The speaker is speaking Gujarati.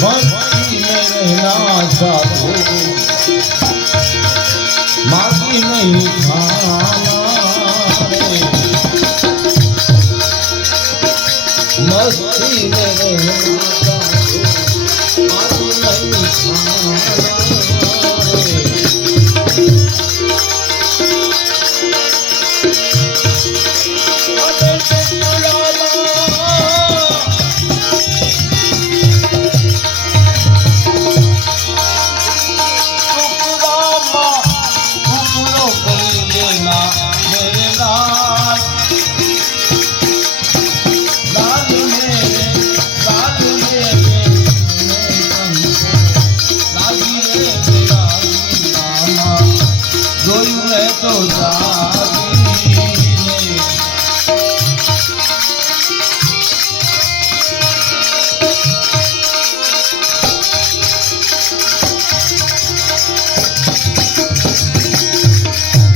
ભક્તિ ના સાધુ માગી નહીં ખાના મસ્તી તો જા